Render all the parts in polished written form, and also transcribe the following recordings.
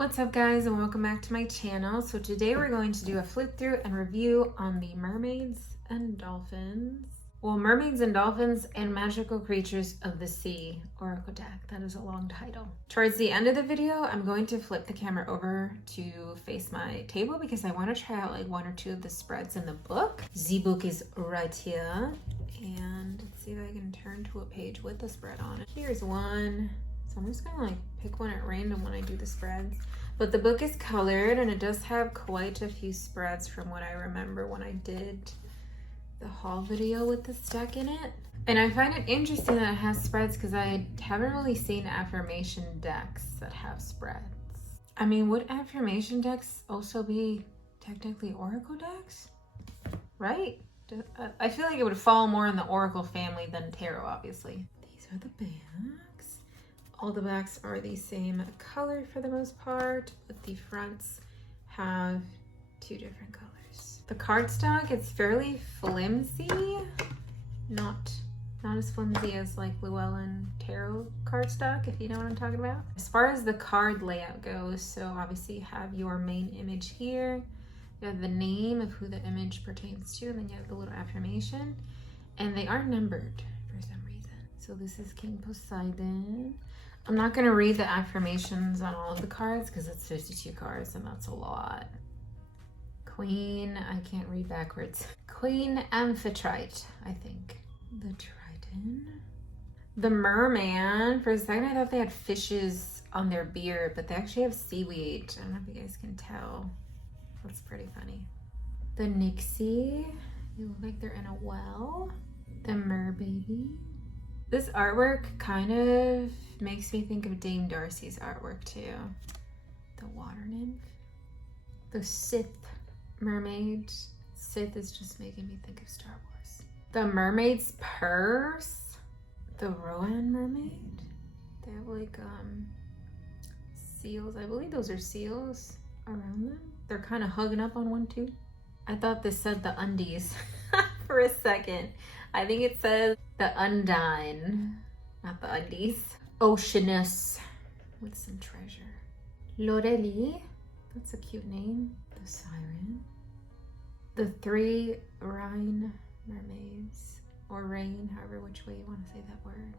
What's up guys, and welcome back to my channel. So today we're going to do a flip through and review on the Mermaids and Dolphins. Well, Mermaids and Dolphins and Magical Creatures of the Sea Oracle deck. That is a long title. Towards the end of the video, I'm going to flip the camera over to face my table because I want to try out like one or two of the spreads in the book. The book is right here. And let's see if I can turn to a page with the spread on it. Here's one. So I'm just gonna like pick one at random when I do the spreads. But the book is colored and it does have quite a few spreads from what I remember when I did the haul video with this deck in it. And I find it interesting that it has spreads because I haven't really seen affirmation decks that have spreads. I mean, would affirmation decks also be technically oracle decks? Right? I feel like it would fall more in the oracle family than tarot, obviously. These are the backs. All the backs are the same color for the most part, but the fronts have two different colors. The cardstock is fairly flimsy, not as flimsy as like Llewellyn tarot cardstock, if you know what I'm talking about. As far as the card layout goes, so obviously you have your main image here, you have the name of who the image pertains to, and then you have the little affirmation, and they are numbered for some reason. So this is King Poseidon. I'm not going to read the affirmations on all of the cards because it's 52 cards and that's a lot. Queen, I can't read backwards. Queen Amphitrite, I think. The Triton. The Merman. For a second I thought they had fishes on their beard, but they actually have seaweed. I don't know if you guys can tell. That's pretty funny. The Nixie. They look like they're in a well. The Merbaby. This artwork kind of makes me think of Dame Darcy's artwork too. The Water Nymph. The Sith Mermaid. Sith is just making me think of Star Wars. The Mermaid's Purse. The Rowan Mermaid. They have like seals. I believe those are seals around them. They're kind of hugging up on one too. I thought this said the undies for a second. I think it says the Undine, not the undies. Oceanus with some treasure. Lorelei, that's a cute name. The Siren. The Three Rhine Mermaids, or Rain, however which way you want to say that word.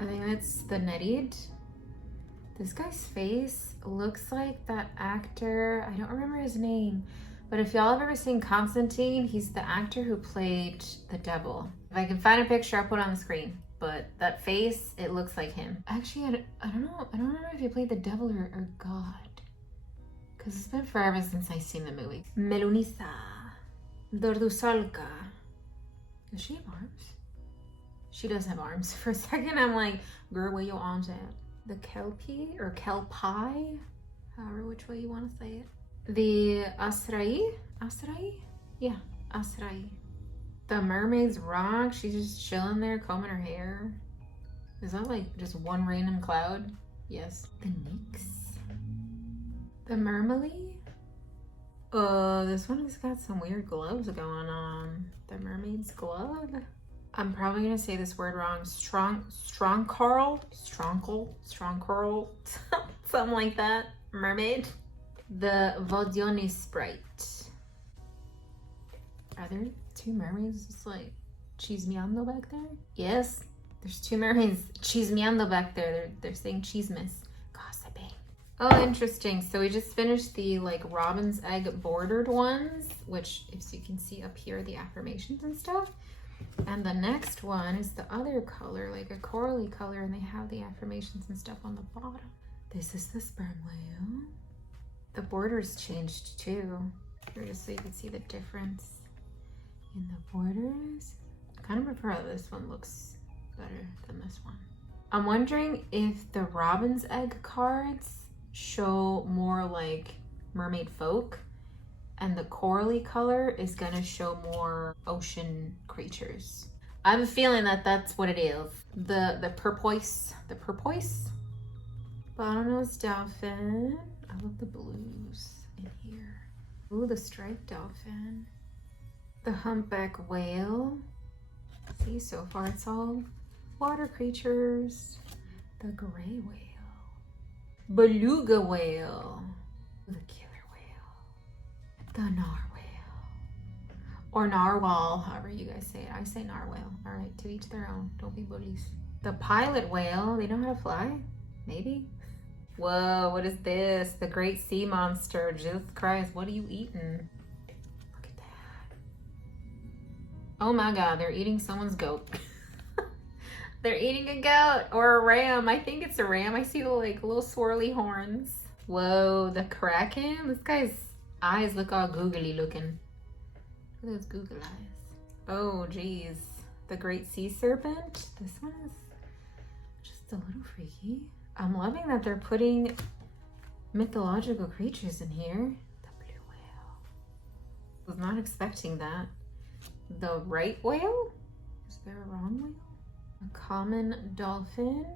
I think that's the Nereid. This guy's face looks like that actor, I don't remember his name, but if y'all have ever seen Constantine, he's the actor who played the devil. If I can find a picture, I'll put it on the screen. But that face, it looks like him. Actually, I don't know. I don't remember if he played the devil or God. Because it's been forever since I've seen the movie. Melunisa. Dordusalka. Does she have arms? She does have arms. For a second, I'm like, girl, where your arms at? The Kelpie or Kelpie, however which way you want to say it. The Asrai? Yeah, Asrai. The Mermaid's Rock, she's just chilling there combing her hair. Is that like just one random cloud? Yes. The Nyx. The Mermaid. This one has got some weird gloves going on. The Mermaid's Glove. I'm probably gonna say this word wrong. Strongcarl, something like that. Mermaid. The Vodioni Sprite. Are there two mermaids just like chismeando back there? Yes, there's two mermaids chismeando back there. They're saying chismes, gossiping. Oh, interesting. So we just finished the like robin's egg bordered ones, which if you can see up here, the affirmations and stuff. And the next one is the other color, like a corally color, and they have the affirmations and stuff on the bottom. This is the sperm whale. The borders changed too. Here, just so you can see the difference in the borders. I kind of prefer how this one looks better than this one. I'm wondering if the robin's egg cards show more like mermaid folk, and the corally color is gonna show more ocean creatures. I have a feeling that that's what it is. The porpoise. Bottlenose dolphin. I love the blues in here. Ooh, the striped dolphin. The humpback whale. See, so far it's all water creatures. The gray whale. Beluga whale. The killer whale. The narwhal. Or narwhal, however you guys say it. I say narwhal. All right, to each their own. Don't be bullies. The pilot whale. They know how to fly? Maybe? Whoa, what is this? The great sea monster. Jesus Christ, what are you eating? Look at that. Oh my God, they're eating someone's goat. They're eating a goat or a ram. I think it's a ram. I see the like little swirly horns. Whoa, the kraken. This guy's eyes look all googly looking. Look at those Google eyes. Oh, geez. The great sea serpent. This one is just a little freaky. I'm loving that they're putting mythological creatures in here. The blue whale. Was not expecting that. The right whale? Is there a wrong whale? A common dolphin.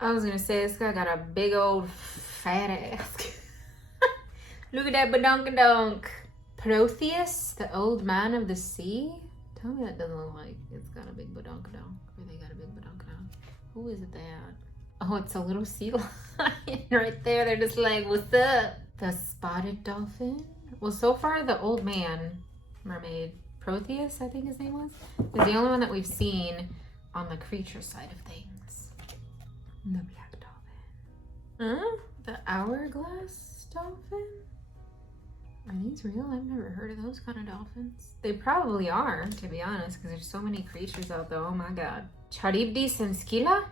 I was gonna say this guy got a big old fat ass. Look at that badonkadonk. Protheus, the old man of the sea. Tell me that doesn't look like it's got a big badonkadonk. Or they got a big badonkadonk. Who is it that? Oh, it's a little sea lion right there. They're just like, what's up? The spotted dolphin. Well, so far the old man mermaid, Protheus, I think his name was, is the only one that we've seen on the creature side of things. The black dolphin. Huh? The hourglass dolphin? Are these real? I've never heard of those kind of dolphins. They probably are, to be honest, because there's so many creatures out there. Oh my God. Charybdis and Scylla?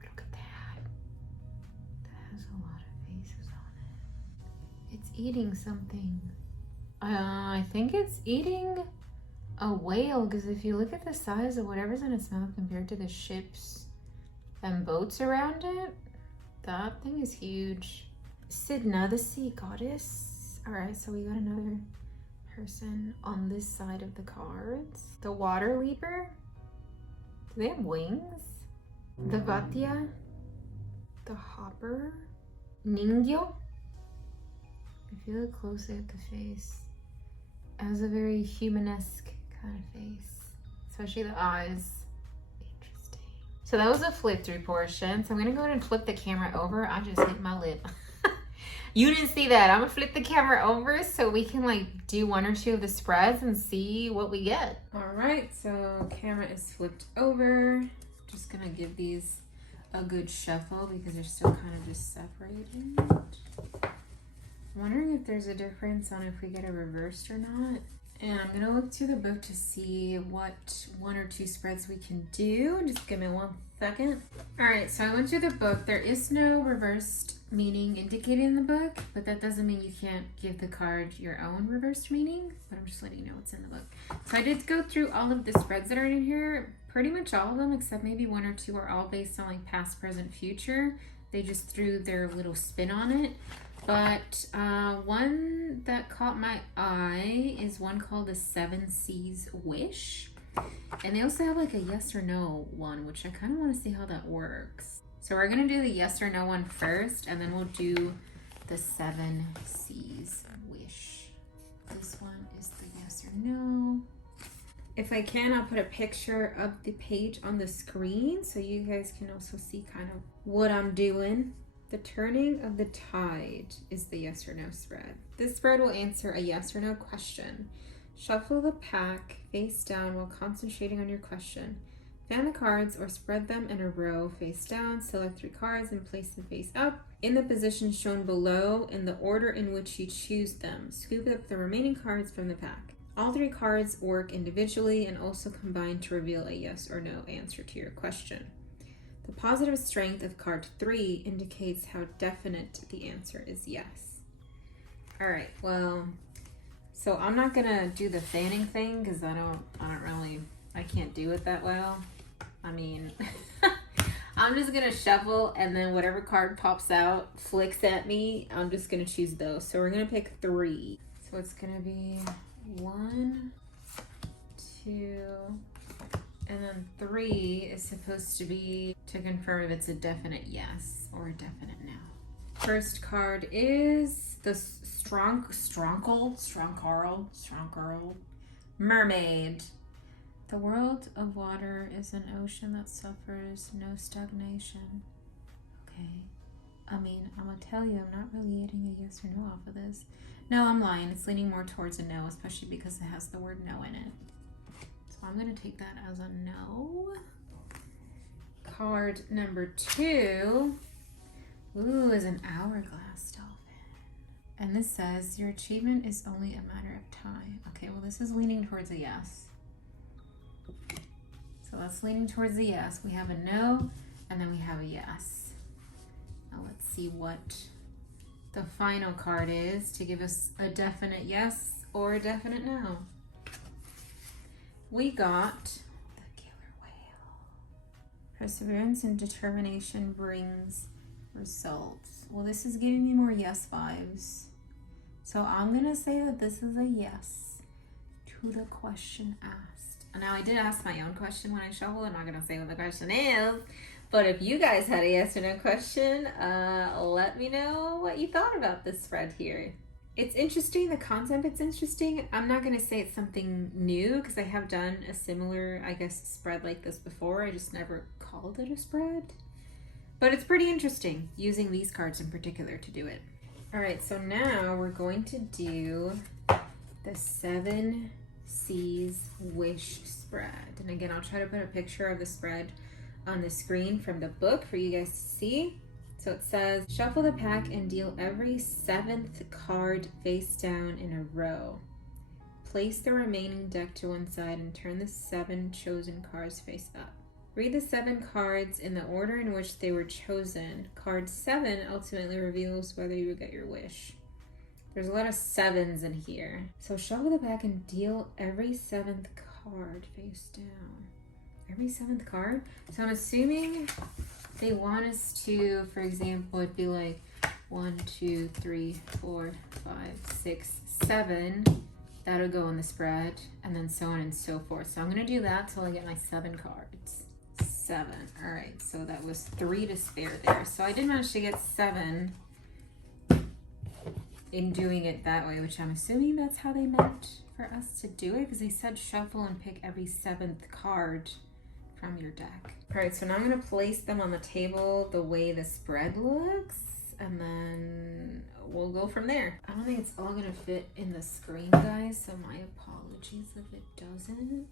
Look at that. That has a lot of faces on it. It's eating something. I think it's eating a whale, because if you look at the size of whatever's in its mouth compared to the ships and boats around it, that thing is huge. Sidna, the sea goddess. All right, so we got another person on this side of the cards. The water leaper. Do they have wings? The Vatya. The hopper. Ningyo. If you look closely at the face, it has a very humanesque kind of face, especially the eyes. Interesting. So that was a flip through portion. So I'm gonna go ahead and flip the camera over. I just hit my lip. You didn't see that. I'm gonna flip the camera over so we can like do one or two of the spreads and see what we get. All right, so camera is flipped over. Just gonna give these a good shuffle because they're still kind of just separated. I'm wondering if there's a difference on if we get a reversed or not. And I'm gonna look through the book to see what one or two spreads we can do. Just give me 1 second. All right, so I went through the book. There is no reversed meaning indicated in the book, but that doesn't mean you can't give the card your own reversed meaning, but I'm just letting you know what's in the book. So I did go through all of the spreads that are in here, pretty much all of them, except maybe one or two are all based on like past, present, future. They just threw their little spin on it. But one that caught my eye is one called the Seven Seas Wish. And they also have like a yes or no one, which I kind of want to see how that works. So we're going to do the yes or no one first, and then we'll do the Seven Seas Wish. This one is the yes or no. If I can, I'll put a picture of the page on the screen so you guys can also see kind of what I'm doing. The turning of the tide is the yes or no spread. This spread will answer a yes or no question. Shuffle the pack face down while concentrating on your question. Fan the cards or spread them in a row face down. Select 3 cards and place them face up in the position shown below in the order in which you choose them. Scoop up the remaining cards from the pack. All 3 cards work individually and also combine to reveal a yes or no answer to your question. The positive strength of card 3 indicates how definite the answer is yes. All right, well, so I'm not gonna do the fanning thing because I can't do it that well. I mean, I'm just gonna shuffle and then whatever card pops out, flicks at me, I'm just gonna choose those. So we're gonna pick 3. So it's gonna be 1, 2, and then 3 is supposed to be to confirm if it's a definite yes or a definite no. First card is the Stroncarl Mermaid. The world of water is an ocean that suffers no stagnation. Okay. I mean, I'm gonna tell you, I'm not really getting a yes or no off of this. No, I'm lying. It's leaning more towards a no, especially because it has the word no in it. So I'm gonna take that as a no. Card number 2. Ooh, is an hourglass dolphin. And this says, your achievement is only a matter of time. Okay, well this is leaning towards a yes. So that's leaning towards a yes. We have a no, and then we have a yes. Now let's see what the final card is to give us a definite yes or a definite no. We got the killer whale. Perseverance and determination brings results. Well, this is giving me more yes vibes. So I'm gonna say that this is a yes to the question asked. And now I did ask my own question when I shuffle. I'm not gonna say what the question is, but if you guys had a yes or no question, let me know what you thought about this spread here. It's interesting, the concept it's interesting. I'm not gonna say it's something new because I have done a similar, I guess, spread like this before. I just never called it a spread. But it's pretty interesting using these cards in particular to do it. All right, so now we're going to do the 7 Seas Wish spread. And again, I'll try to put a picture of the spread on the screen from the book for you guys to see. So it says, shuffle the pack and deal every 7th card face down in a row. Place the remaining deck to one side and turn the 7 chosen cards face up. Read the 7 cards in the order in which they were chosen. Card 7 ultimately reveals whether you will get your wish. There's a lot of 7s in here. So shuffle the pack and deal every 7th card face down. Every 7th card? So I'm assuming they want us to, for example, it'd be like 1, 2, 3, 4, 5, 6, 7. That'll go in the spread, and then so on and so forth. So I'm gonna do that till I get my 7 cards. 7. All right, so that was 3 to spare there. So I did manage to get 7 in doing it that way, which I'm assuming that's how they meant for us to do it, because they said shuffle and pick every 7th card from your deck. All right, so now I'm gonna place them on the table the way the spread looks, and then we'll go from there. I don't think it's all gonna fit in the screen, guys, so my apologies if it doesn't.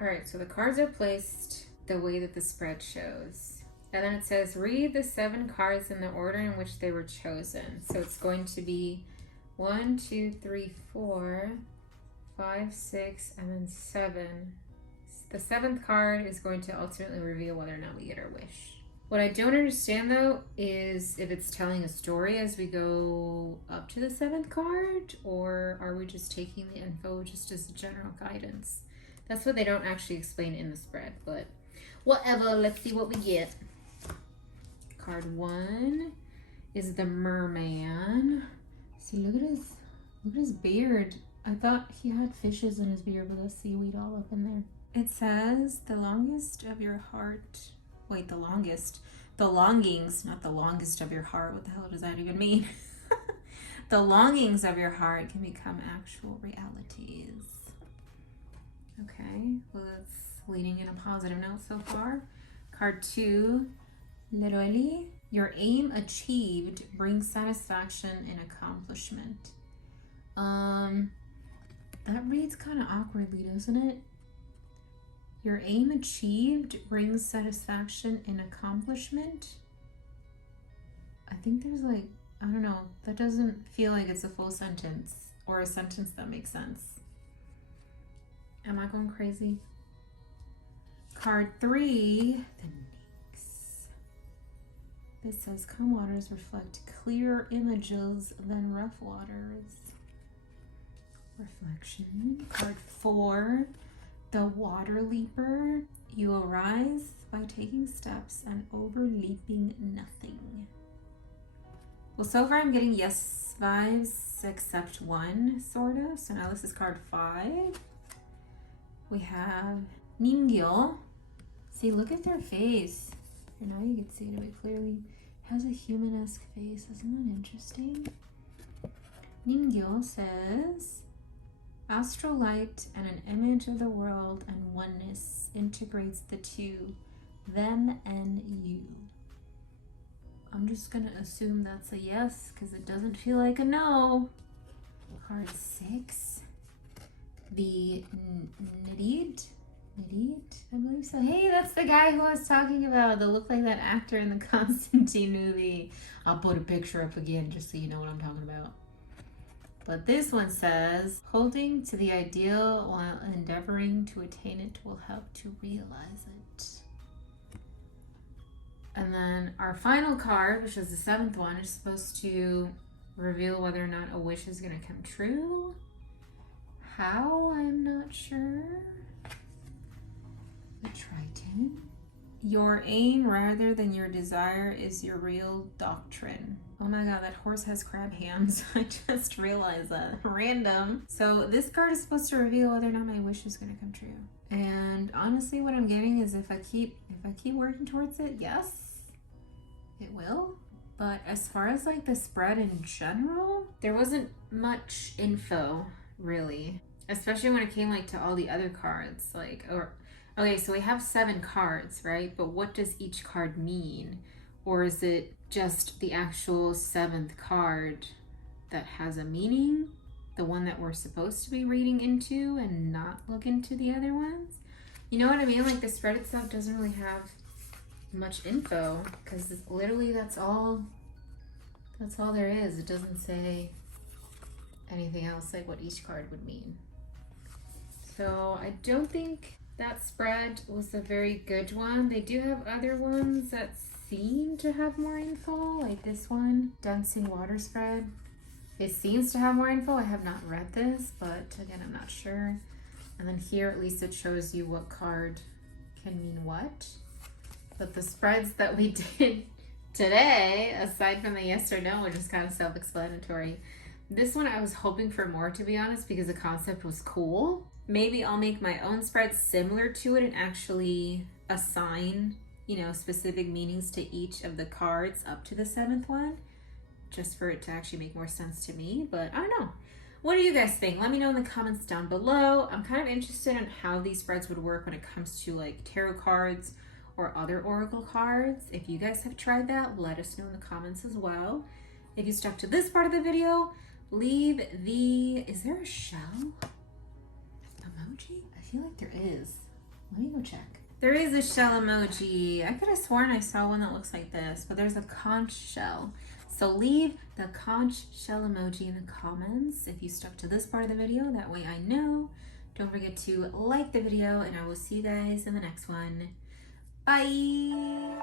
All right, so the cards are placed the way that the spread shows. And then it says, read the 7 cards in the order in which they were chosen. So it's going to be 1, 2, 3, 4, 5, 6, and then 7. The 7th card is going to ultimately reveal whether or not we get our wish. What I don't understand though is if it's telling a story as we go up to the 7th card, or are we just taking the info just as general guidance? That's what they don't actually explain in the spread, but whatever, let's see what we get. Card 1 is the merman. See, look at his beard. I thought he had fishes in his beard, but there's seaweed all up in there. It says, the longest of your heart. Wait, the longest. The longings, not the longest of your heart. What the hell does that even mean? The longings of your heart can become actual realities. Okay, well, that's leading in a positive note so far. Card 2, literally, your aim achieved brings satisfaction and accomplishment. That reads kind of awkwardly, doesn't it? Your aim achieved brings satisfaction and accomplishment. I think there's like, I don't know, that doesn't feel like it's a full sentence or a sentence that makes sense. Am I going crazy? Card 3, the Nix. This says, calm waters reflect clearer images than rough waters. Reflection. Card 4, the water leaper. You arise by taking steps and overleaping nothing. Well, so far I'm getting yes vibes except one, sort of. So now this is card 5. We have Ningyo. See, look at their face. And now you can see it a bit clearly. It has a human-esque face. Isn't that interesting? Ningyo says, astral light and an image of the world and oneness integrates the two, them and you. I'm just gonna assume that's a yes because it doesn't feel like a no. Card 6. The Nadid, I believe so. Hey, that's the guy who I was talking about that looked like that actor in the Constantine movie. I'll put a picture up again just so you know what I'm talking about. But this one says, holding to the ideal while endeavoring to attain it will help to realize it. And then our final card, which is the 7th one, is supposed to reveal whether or not a wish is going to come true. How? I'm not sure. The Triton. Your aim rather than your desire is your real doctrine. Oh my god, that horse has crab hands. I just realized that. Random. So this card is supposed to reveal whether or not my wish is going to come true. And honestly, what I'm getting is if I keep working towards it, yes, it will. But as far as like the spread in general, there wasn't much info really, especially when it came like to all the other cards. Like, okay, so we have 7 cards, right? But what does each card mean? Or is it just the actual 7th card that has a meaning? The one that we're supposed to be reading into and not look into the other ones? You know what I mean? Like the spread itself doesn't really have much info because literally that's all there is. It doesn't say anything else like what each card would mean. So I don't think that spread was a very good one. They do have other ones that seem to have more info, like this one, Dancing Water Spread. It seems to have more info. I have not read this, but again, I'm not sure. And then here, at least it shows you what card can mean what. But the spreads that we did today, aside from the yes or no, were just kind of self-explanatory. This one I was hoping for more, to be honest, because the concept was cool. Maybe I'll make my own spread similar to it and actually assign, you know, specific meanings to each of the cards up to the 7th one, just for it to actually make more sense to me. But I don't know. What do you guys think? Let me know in the comments down below. I'm kind of interested in how these spreads would work when it comes to like tarot cards or other oracle cards. If you guys have tried that, let us know in the comments as well. If you stuck to this part of the video, leave the, is there a shell emoji? I feel like there is. Let me go check. There is a shell emoji. I could have sworn I saw one that looks like this, but there's a conch shell. So leave the conch shell emoji in the comments if you stuck to this part of the video. That way I know. Don't forget to like the video, and I will see you guys in the next one. Bye!